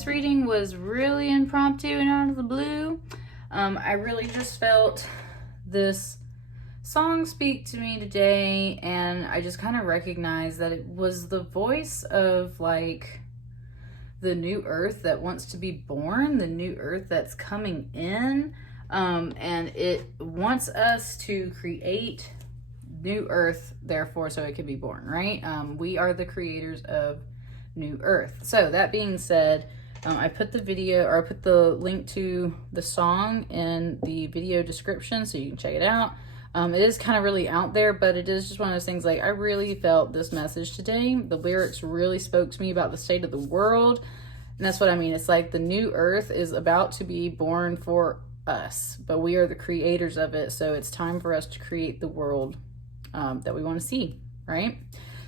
this reading was really impromptu and out of the blue. I really just felt this song speak to me today, and I just kind of recognized that it was the voice of like the new earth that wants to be born, the new earth that's coming in, and it wants us to create new earth, therefore, so it can be born, right? We are the creators of new earth. So that being said, I put the video, or I put the link to the song in the video description so you can check it out. It is kind of really out there, but it is just one of those things, like, I really felt this message today. The lyrics really spoke to me about the state of the world, and that's what I mean. It's like the new earth is about to be born for us, but we are the creators of it, so it's time for us to create the world that we want to see, right?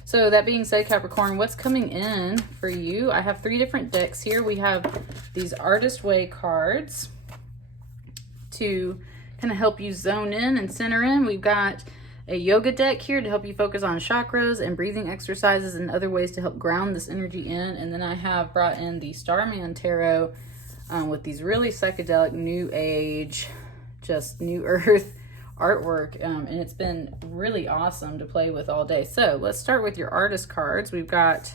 So that being said, Capricorn, what's coming in for you? I have 3 different decks here. We have these Artist Way cards to kind of help you zone in and center in. We've got a yoga deck here to help you focus on chakras and breathing exercises and other ways to help ground this energy in. And then I have brought in the Starman Tarot with these really psychedelic, new age, just new earth artwork, and it's been really awesome to play with all day. So let's start with your artist cards. We've got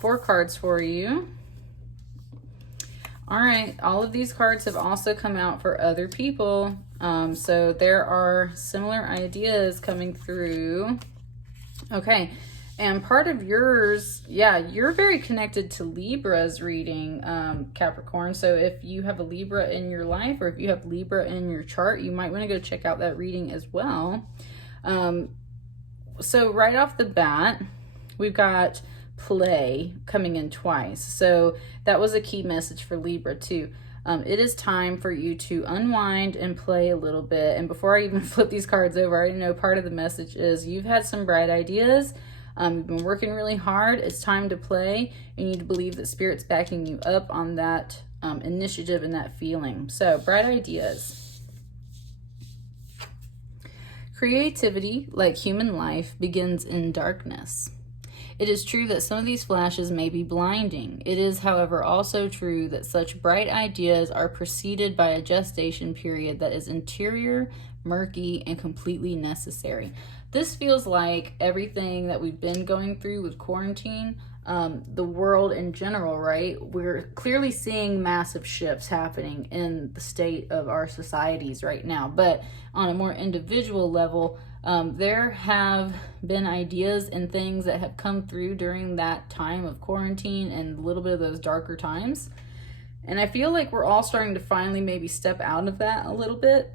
4 cards for you. All right, all of these cards have also come out for other people, so there are similar ideas coming through. Okay, and part of yours, yeah, you're very connected to Libra's reading, Capricorn. So if you have a Libra in your life, or if you have Libra in your chart, you might want to go check out that reading as well. So right off the bat, we've got play coming in twice. So that was a key message for Libra too. It is time for you to unwind and play a little bit. And before I even flip these cards over, I already know part of the message is you've had some bright ideas. You've been working really hard. It's time to play. You need to believe that Spirit's backing you up on that initiative and that feeling. So, bright ideas. Creativity, like human life, begins in darkness. It is true that some of these flashes may be blinding. It is, however, also true that such bright ideas are preceded by a gestation period that is interior, murky, and completely necessary. This feels like everything that we've been going through with quarantine, the world in general, right? We're clearly seeing massive shifts happening in the state of our societies right now. But on a more individual level, there have been ideas and things that have come through during that time of quarantine and a little bit of those darker times. And I feel like we're all starting to finally maybe step out of that a little bit.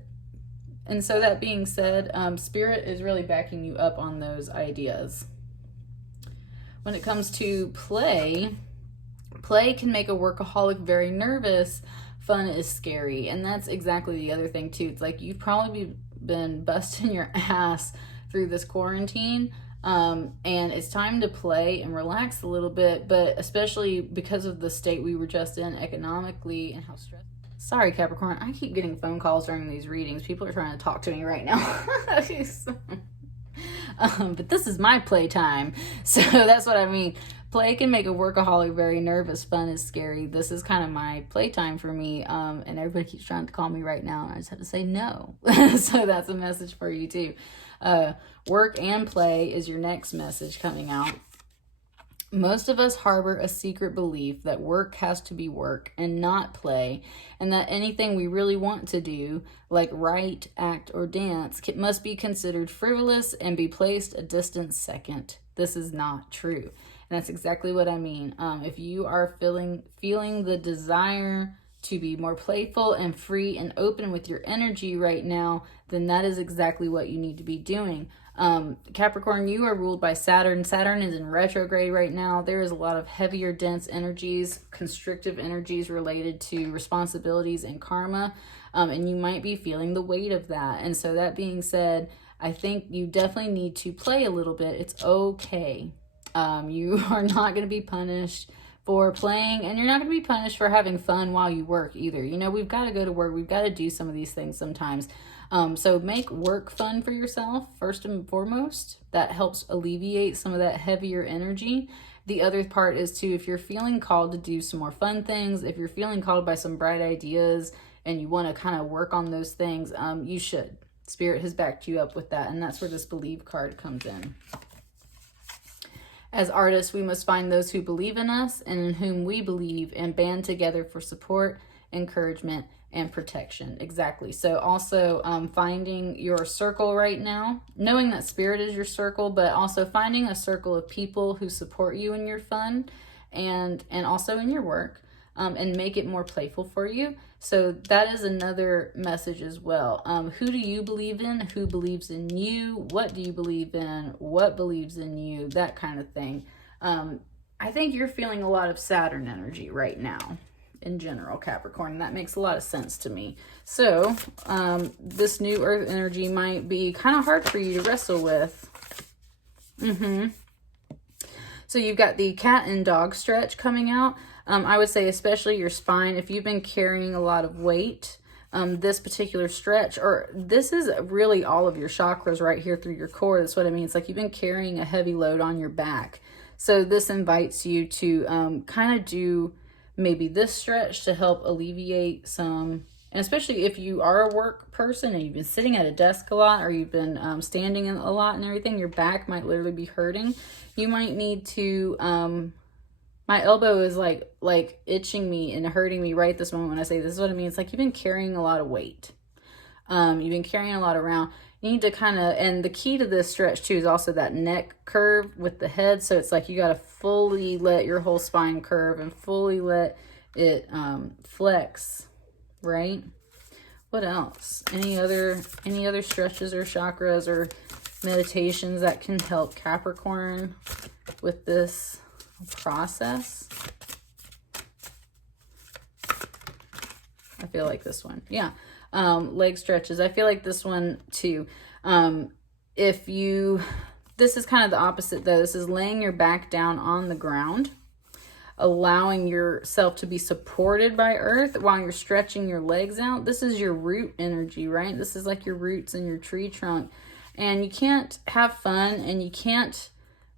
And so that being said, Spirit is really backing you up on those ideas. When it comes to play can make a workaholic very nervous. Fun is scary. And that's exactly the other thing too. It's like you've probably been busting your ass through this quarantine. And it's time to play and relax a little bit, but especially because of the state we were just in economically and how stressful. Sorry, Capricorn, I keep getting phone calls during these readings. People are trying to talk to me right now. But this is my playtime. So that's what I mean. Play can make a workaholic very nervous. Fun is scary. This is kind of my playtime for me. And everybody keeps trying to call me right now, and I just have to say no. So that's a message for you too. Work and play is your next message coming out. Most of us harbor a secret belief that work has to be work and not play, and that anything we really want to do, like write, act, or dance, must be considered frivolous and be placed a distant second. This is not true. And that's exactly what I mean. If you are feeling the desire to be more playful and free and open with your energy right now, then that is exactly what you need to be doing. Capricorn, you are ruled by Saturn. Saturn is in retrograde right now. There is a lot of heavier, dense energies, constrictive energies related to responsibilities and karma. And you might be feeling the weight of that. And so that being said, I think you definitely need to play a little bit. It's okay. You are not going to be punished for playing, and you're not going to be punished for having fun while you work either. You know, we've got to go to work. We've got to do some of these things sometimes. So make work fun for yourself, first and foremost. That helps alleviate some of that heavier energy. the other part is too, if you're feeling called to do some more fun things, if you're feeling called by some bright ideas and you want to kind of work on those things, you should. Spirit has backed you up with that, and that's where this believe card comes in. As artists, we must find those who believe in us and in whom we believe and band together for support, encouragement, and protection. Exactly. So also finding your circle right now, knowing that spirit is your circle, but also finding a circle of people who support you in your fun and also in your work, and make it more playful for you. So that is another message as well. Who do you believe in? Who believes in you? What do you believe in? What believes in you? That kind of thing. I think you're feeling a lot of Saturn energy right now in general, Capricorn, and that makes a lot of sense to me. So this new earth energy might be kind of hard for you to wrestle with. So you've got the cat and dog stretch coming out. I would say especially your spine, if you've been carrying a lot of weight, this particular stretch, or this is really all of your chakras right here through your core. That's what I mean. It's like you've been carrying a heavy load on your back. So this invites you to kind of do maybe this stretch to help alleviate some, and especially if you are a work person and you've been sitting at a desk a lot, or you've been standing a lot and everything, your back might literally be hurting. You might need to, my elbow is like itching me and hurting me right this moment when I say this is what I mean. It's like you've been carrying a lot of weight. You've been carrying a lot around. You need to kind of, and the key to this stretch too is also that neck curve with the head. So it's like you got to fully let your whole spine curve and fully let it flex, right? What else? Any other stretches or chakras or meditations that can help Capricorn with this process? I feel like this one. Yeah. Leg stretches. I feel like this one too. This is kind of the opposite though. This is laying your back down on the ground, allowing yourself to be supported by earth while you're stretching your legs out. This is your root energy, right? This is like your roots in your tree trunk. And you can't have fun and you can't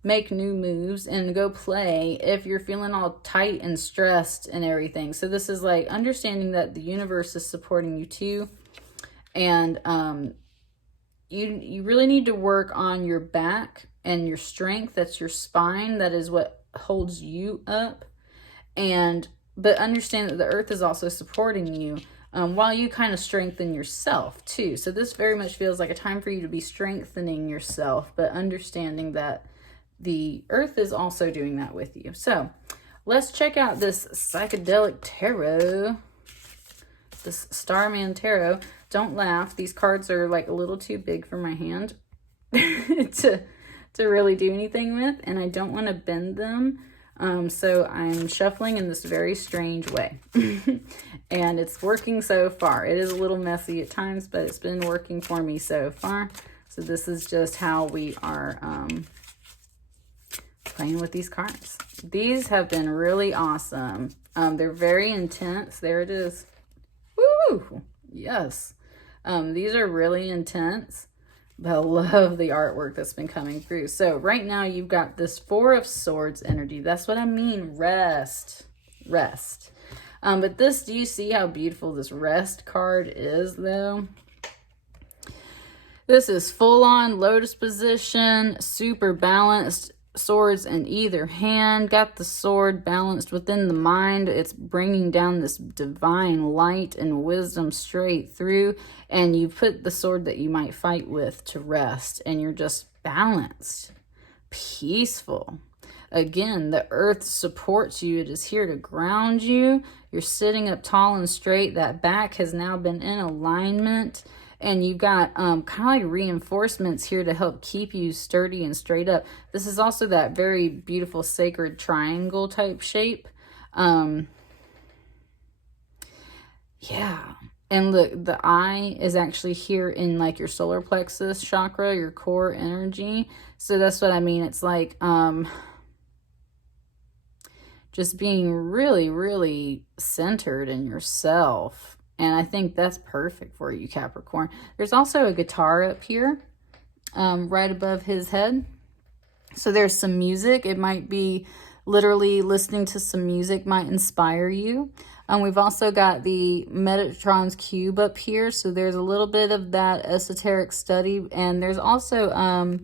make new moves and go play if you're feeling all tight and stressed and everything. So this is like understanding that the universe is supporting you too. And you really need to work on your back and your strength. That's your spine. That is what holds you up. But understand that the earth is also supporting you while you kind of strengthen yourself too. So this very much feels like a time for you to be strengthening yourself, but understanding that the earth is also doing that with you. So let's check out this psychedelic tarot, this Starman Tarot. Don't laugh. These cards are like a little too big for my hand to really do anything with, and I don't want to bend them. So I'm shuffling in this very strange way. And it's working so far. It is a little messy at times, but it's been working for me so far. So this is just how we are playing with these cards. These have been really awesome. They're very intense. There it is. Woo! Yes. These are really intense. But I love the artwork that's been coming through. So right now you've got this Four of Swords energy. That's what I mean. Rest. But this, do you see how beautiful this rest card is though? This is full on lotus position, super balanced, swords in either hand, got the sword balanced within the mind. It's bringing down this divine light and wisdom straight through, and you put the sword that you might fight with to rest, and you're just balanced, peaceful. Again, the earth supports you. It is here to ground you. You're sitting up tall and straight. That back has now been in alignment. And you've got kind of like reinforcements here to help keep you sturdy and straight up. This is also that very beautiful sacred triangle type shape. Yeah. And look, the eye is actually here in like your solar plexus chakra, your core energy. So that's what I mean. It's like just being really, really centered in yourself. And I think that's perfect for you, Capricorn. There's also a guitar up here, right above his head. So there's some music. It might be literally listening to some music might inspire you. We've also got the Metatron's cube up here, so there's a little bit of that esoteric study, and there's also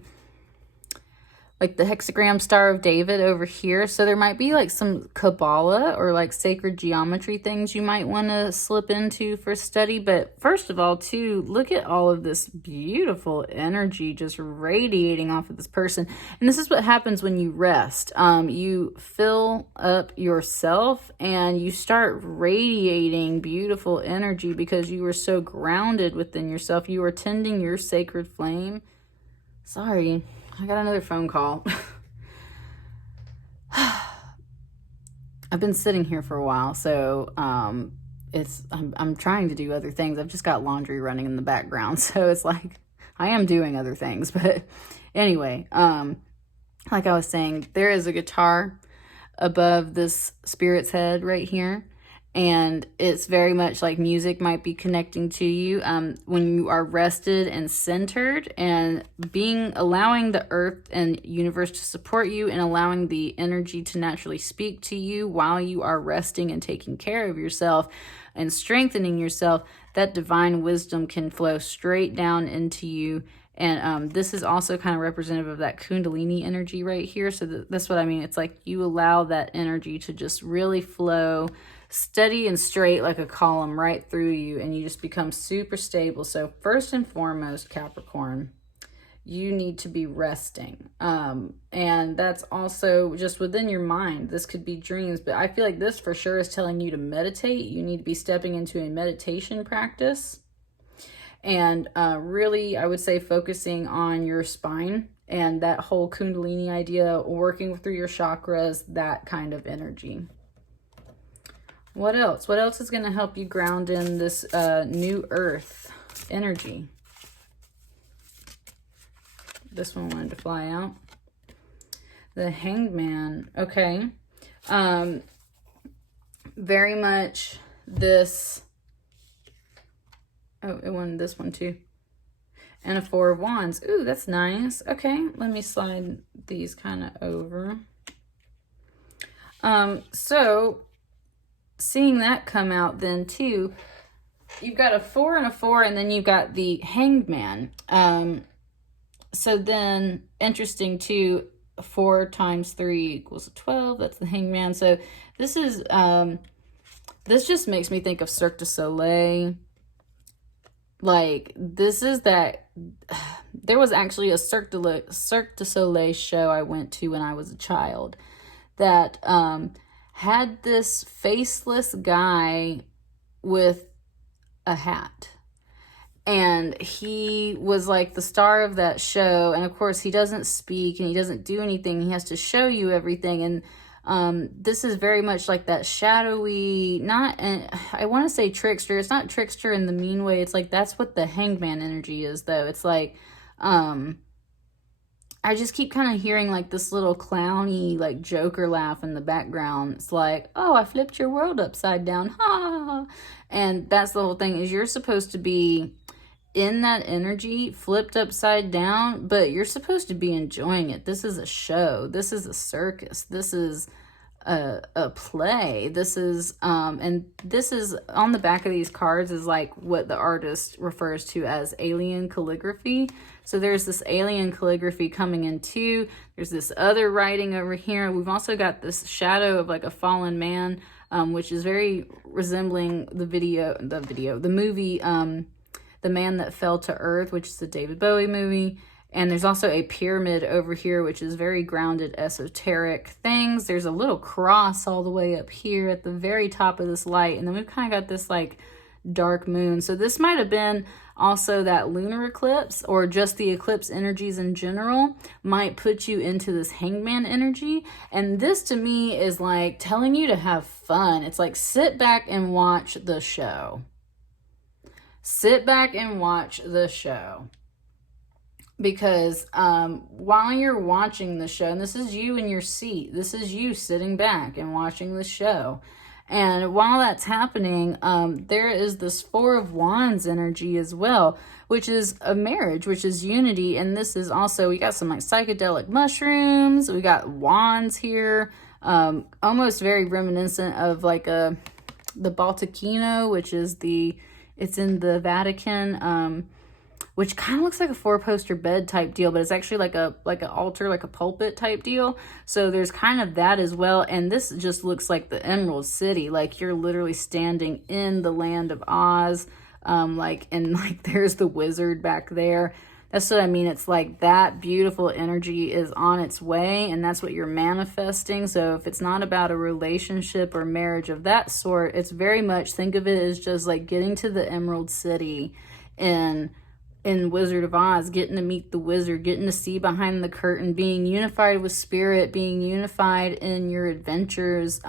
like the hexagram Star of David over here. So there might be like some Kabbalah or like sacred geometry things you might want to slip into for study. But first of all, too, look at all of this beautiful energy just radiating off of this person. And this is what happens when you rest. You fill up yourself and you start radiating beautiful energy because you are so grounded within yourself. You are tending your sacred flame. Sorry, I got another phone call. I've been sitting here for a while, so I'm trying to do other things. I've just got laundry running in the background, so it's like I am doing other things. But anyway, like I was saying, there is a guitar above this spirit's head right here. And it's very much like music might be connecting to you when you are rested and centered, and allowing the earth and universe to support you, and allowing the energy to naturally speak to you while you are resting and taking care of yourself and strengthening yourself. That divine wisdom can flow straight down into you. And this is also kind of representative of that Kundalini energy right here. So that's what I mean. It's like you allow that energy to just really flow steady and straight like a column right through you, and you just become super stable. So first and foremost, Capricorn, you need to be resting. And that's also just within your mind. This could be dreams, but I feel like this for sure is telling you to meditate. You need to be stepping into a meditation practice. And really, I would say focusing on your spine and that whole Kundalini idea, working through your chakras, that kind of energy. What else? What else is going to help you ground in this new earth energy? This one wanted to fly out. The Hanged Man. Okay. Very much this... Oh, it wanted this one too. And a Four of Wands. Ooh, that's nice. Okay, let me slide these kind of over. So... seeing that come out then too, you've got a 4 and a 4, and then you've got the Hanged Man. So then interesting too, 4 times 3 equals 12. That's the Hanged Man. So this is this just makes me think of Cirque du Soleil. Like, this is that... There was actually a Cirque du Soleil show I went to when I was a child that had this faceless guy with a hat. And he was like the star of that show. And of course, he doesn't speak and he doesn't do anything. He has to show you everything. And this is very much like that shadowy, I want to say trickster. It's not trickster in the mean way. It's like, that's what the Hanged Man energy is, though. It's like, I just keep kind of hearing like this little clowny, like Joker laugh in the background. It's like, oh, I flipped your world upside down. Ha! And that's the whole thing, is you're supposed to be in that energy, flipped upside down, but you're supposed to be enjoying it. This is a show. This is a circus. This is a play. This is, and this is on the back of these cards is like what the artist refers to as alien calligraphy. So there's this alien calligraphy coming in too. There's this other writing over here. We've also got this shadow of like a fallen man, which is very resembling the movie, The Man That Fell to Earth, which is a David Bowie movie. And there's also a pyramid over here, which is very grounded, esoteric things. There's a little cross all the way up here at the very top of this light. And then we've kind of got this like dark moon. So this might have been also that lunar eclipse, or just the eclipse energies in general might put you into this Hangman energy. And this to me is like telling you to have fun. It's like, sit back and watch the show. Sit back and watch the show. Because while you're watching the show, and this is you in your seat, this is you sitting back and watching the show. And while that's happening, there is this Four of Wands energy as well, which is a marriage, which is unity. And this is also, we got some like psychedelic mushrooms. We got wands here. almost very reminiscent of like the Balticino, which is it's in the Vatican, which kind of looks like a 4-poster bed type deal, but it's actually like an altar, like a pulpit type deal. So there's kind of that as well. And this just looks like the Emerald City, like you're literally standing in the land of Oz. And there's the wizard back there. That's what I mean. It's like that beautiful energy is on its way, and that's what you're manifesting. So if it's not about a relationship or marriage of that sort, it's very much, think of it as just like getting to the Emerald City in Wizard of Oz, getting to meet the wizard, getting to see behind the curtain, being unified with spirit, being unified in your adventures,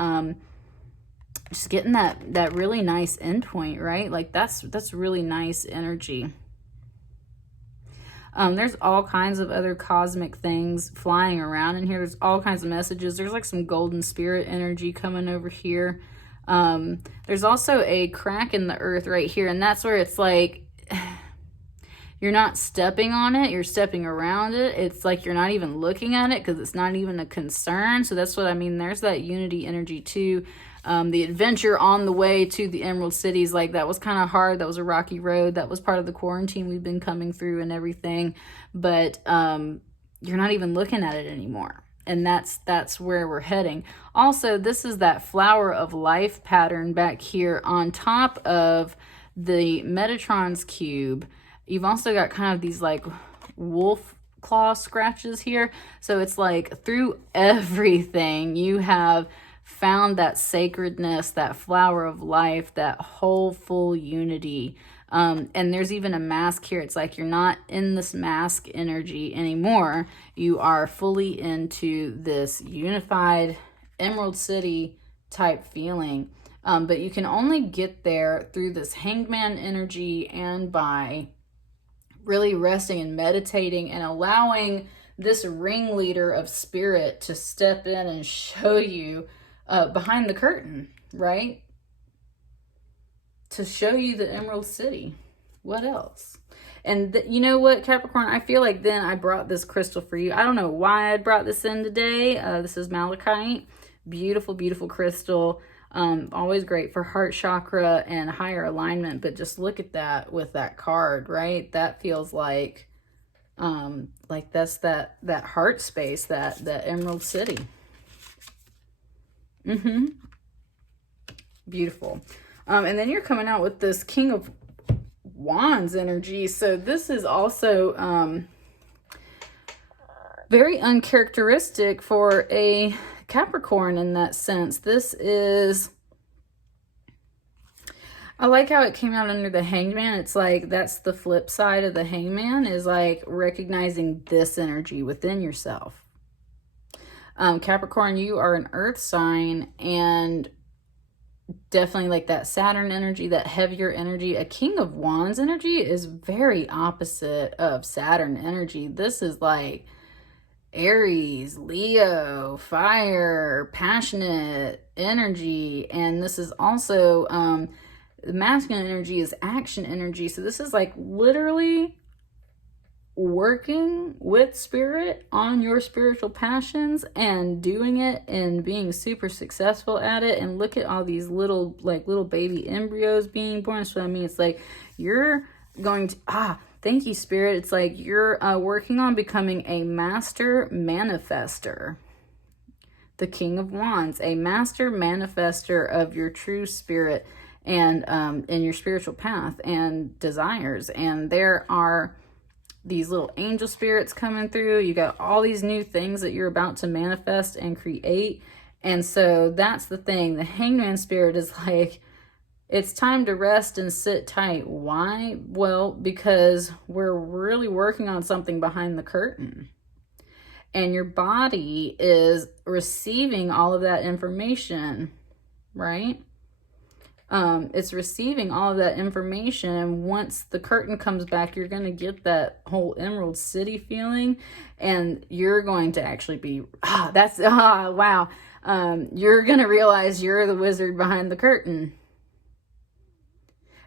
just getting that really nice endpoint, right? Like that's really nice energy. There's all kinds of other cosmic things flying around in here. There's all kinds of messages. There's like some golden spirit energy coming over here. There's also a crack in the earth right here, and that's where it's like you're not stepping on it, you're stepping around it. It's like you're not even looking at it because it's not even a concern. So that's what I mean. There's that unity energy too. The adventure on the way to the Emerald Cities, like that was kind of hard. That was a rocky road. That was part of the quarantine we've been coming through and everything. But you're not even looking at it anymore. And that's where we're heading. Also, this is that flower of life pattern back here on top of the Metatron's cube. You've also got kind of these like wolf claw scratches here. So it's like through everything you have found that sacredness, that flower of life, that whole full unity. And there's even a mask here. It's like you're not in this mask energy anymore. You are fully into this unified Emerald City type feeling. But you can only get there through this hangman energy and by really resting and meditating and allowing this ringleader of spirit to step in and show you behind the curtain, right? To show you the Emerald City. What else? And you know what, Capricorn? I feel like then I brought this crystal for you. I don't know why I brought this in today. This is Malachite. Beautiful, beautiful crystal. Always great for heart chakra and higher alignment. But just look at that with that card, right? That feels like that's that heart space, that Emerald City. Beautiful. And then you're coming out with this King of Wands energy. So this is also very uncharacteristic for a Capricorn in that sense. This is, I like how it came out under the Hangman. It's like that's the flip side of the Hangman, is like recognizing this energy within yourself. Capricorn, you are an earth sign, and definitely like that Saturn energy, that heavier energy. A King of Wands energy is very opposite of Saturn energy. This is like Aries, Leo, fire, passionate energy. And this is also, the masculine energy is action energy. So this is like literally working with spirit on your spiritual passions and doing it and being super successful at it. And look at all these little baby embryos being born. So I mean, it's like you're going to, thank you, spirit. It's like you're working on becoming a master manifestor. The King of Wands, a master manifestor of your true spirit and in your spiritual path and desires. And there are these little angel spirits coming through. You got all these new things that you're about to manifest and create. And so that's the thing. The Hangman spirit is like, it's time to rest and sit tight. Why? Well, because we're really working on something behind the curtain. And your body is receiving all of that information, right? It's receiving all of that information, and once the curtain comes back, you're going to get that whole Emerald City feeling, and you're going to actually be, wow. You're going to realize you're the wizard behind the curtain.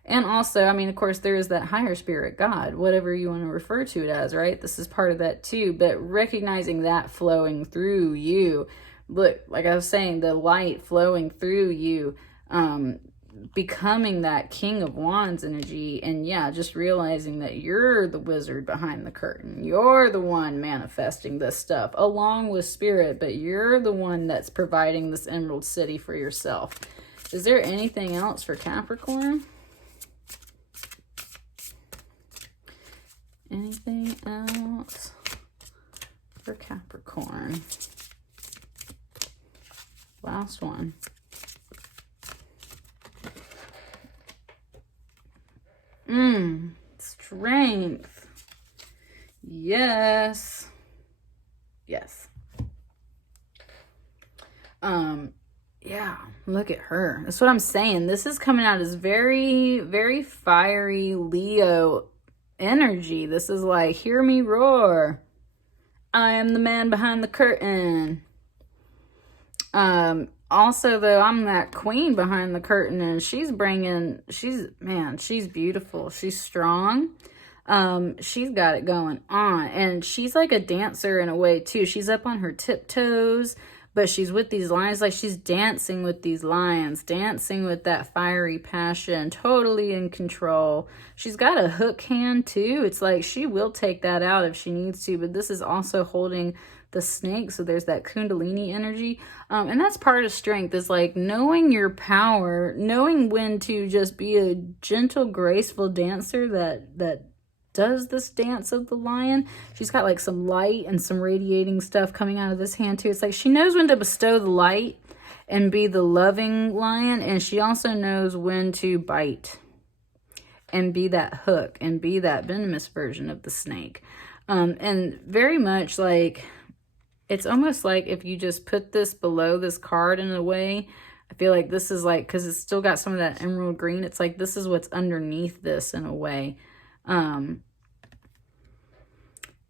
And also, I mean, of course, there is that higher spirit, God, whatever you want to refer to it as, right? This is part of that too, but recognizing that flowing through you, look, like I was saying, the light flowing through you, becoming that King of Wands energy. And yeah, just realizing that you're the wizard behind the curtain. You're the one manifesting this stuff along with spirit, but you're the one that's providing this Emerald City for yourself. Is there anything else for Capricorn? Anything else for Capricorn? Last one. Strength. Yes. Yes. Yeah, look at her. That's what I'm saying. This is coming out as very, very fiery Leo energy. This is like, hear me roar. I am the man behind the curtain. Also, though, I'm that queen behind the curtain, and she's beautiful. She's strong. She's got it going on, and she's like a dancer in a way too. She's up on her tiptoes, but she's with these lions, like she's dancing with these lions, dancing with that fiery passion, totally in control. She's got a hook hand too. It's like she will take that out if she needs to, but this is also holding the snake, so there's that Kundalini energy, and that's part of strength, is like knowing your power, knowing when to just be a gentle, graceful dancer that does this dance of the lion. She's got like some light and some radiating stuff coming out of this hand too. It's like she knows when to bestow the light and be the loving lion, and she also knows when to bite and be that hook and be that venomous version of the snake. And very much like, it's almost like if you just put this below this card in a way, I feel like this is like, because it's still got some of that emerald green, it's like this is what's underneath this in a way. And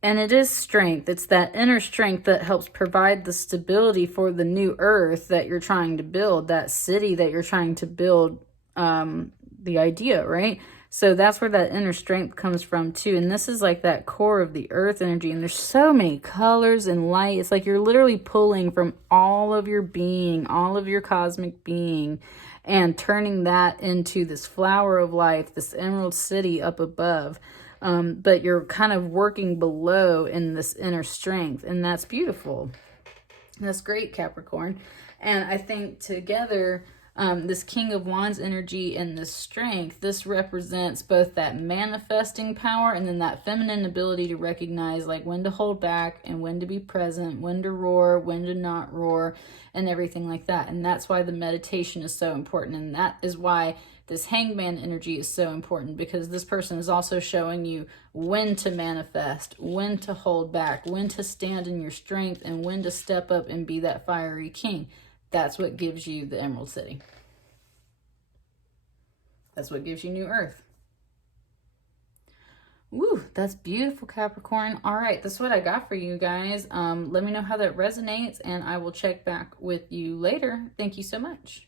it is strength. It's that inner strength that helps provide the stability for the new earth that you're trying to build, that city that you're trying to build, the idea, right? So that's where that inner strength comes from too. And this is like that core of the earth energy. And there's so many colors and light. It's like you're literally pulling from all of your being, all of your cosmic being, and turning that into this flower of life, this emerald city up above. But you're kind of working below in this inner strength. And that's beautiful. That's great, Capricorn. And I think together, this King of Wands energy and this strength, this represents both that manifesting power and then that feminine ability to recognize like when to hold back and when to be present, when to roar, when to not roar, and everything like that. And that's why the meditation is so important. And that is why this Hangman energy is so important, because this person is also showing you when to manifest, when to hold back, when to stand in your strength, and when to step up and be that fiery king. That's what gives you the Emerald City. That's what gives you New Earth. Woo, that's beautiful, Capricorn. All right, that's what I got for you guys. Let me know how that resonates, and I will check back with you later. Thank you so much.